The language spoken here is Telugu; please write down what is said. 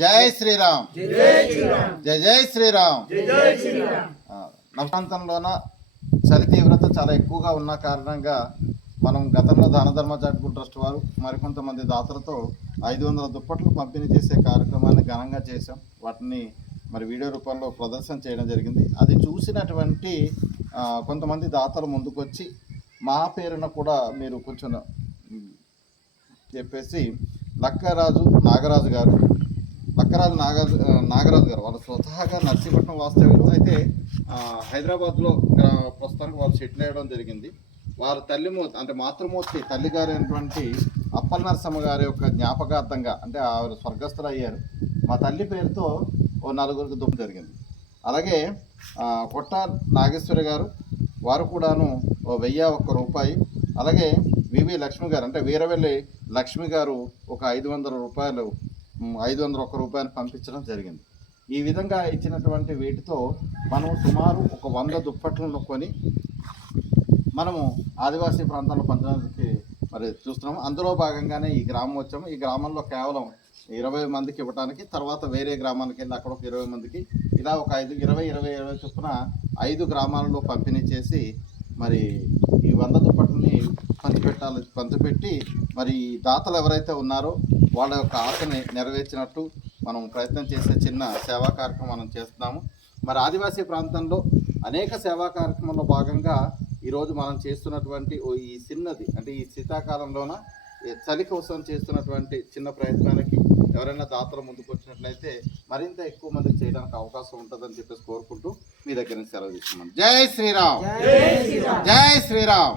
జై శ్రీరామ్. జై జై శ్రీరామ్. నా ప్రాంతంలోన చలి తీవ్రత చాలా ఎక్కువగా ఉన్న కారణంగా మనం గతంలో దాన ధర్మ చారిటబుల్ ట్రస్ట్ వారు మరికొంతమంది దాతలతో 500 దుప్పట్లు పంపిణీ చేసే కార్యక్రమాన్ని ఘనంగా చేశాం. వాటిని మరి వీడియో రూపంలో ప్రదర్శన చేయడం జరిగింది. అది చూసినటువంటి కొంతమంది దాతలు ముందుకొచ్చి మా పేరున కూడా మీరు కొంచెం చెప్పేసి లక్కరాజు నాగరాజు గారు వాళ్ళు స్వతహాగా నర్సీపట్నం వాస్తవ్యులు అయితే హైదరాబాద్లో ప్రస్తుతానికి వాళ్ళు సెటిల్ అయ్యడం జరిగింది. వారి అంటే మాతృమూర్తి తల్లిగారు అయినటువంటి అప్పల నరసమ్మ గారి యొక్క జ్ఞాపకార్థంగా అంటే ఆవిడ స్వర్గస్థులు అయ్యారు. మా తల్లి పేరుతో ఓ 4గురికి దుప్ప జరిగింది. అలాగే కొట్ట నాగేశ్వరి గారు వారు కూడాను ఓ 1001 రూపాయి. అలాగే వివి లక్ష్మి గారు అంటే వీరవెల్లి లక్ష్మి గారు ఒక 501 రూపాయలు పంపించడం జరిగింది. ఈ విధంగా ఇచ్చినటువంటి వీటితో మనం సుమారు ఒక 100 దుప్పట్లను కొని మనము ఆదివాసీ ప్రాంతాల్లో పంచడానికి మరి చూస్తున్నాము. అందులో భాగంగానే ఈ గ్రామం వచ్చాము. ఈ గ్రామంలో కేవలం 20 మందికి ఇవ్వడానికి, తర్వాత వేరే గ్రామానికి వెళ్ళి అక్కడ ఒక 20 మందికి, ఇలా ఒక 20 చొప్పున 5 గ్రామాలలో పంపిణీ చేసి మరి ఈ 100 దుప్పట్లని పంచిపెట్టి మరి దాతలు ఎవరైతే ఉన్నారో వాళ్ళ యొక్క ఆశని నెరవేర్చినట్టు మనం ప్రయత్నం చేసే చిన్న సేవా కార్యక్రమం మనం చేస్తున్నాము. మరి ఆదివాసీ ప్రాంతంలో అనేక సేవా కార్యక్రమంలో భాగంగా ఈరోజు మనం చేస్తున్నటువంటి ఈ చిన్నది అంటే ఈ శీతాకాలంలోన చలి కోసం చేస్తున్నటువంటి చిన్న ప్రయత్నానికి ఎవరైనా దాతలు ముందుకు వచ్చినట్లయితే మరింత ఎక్కువ మందికి చేయడానికి అవకాశం ఉంటుందని చెప్పేసి కోరుకుంటూ మీ దగ్గర నుంచి సెలవు తీసుకున్నాను. జై శ్రీరామ్. జై శ్రీరామ్.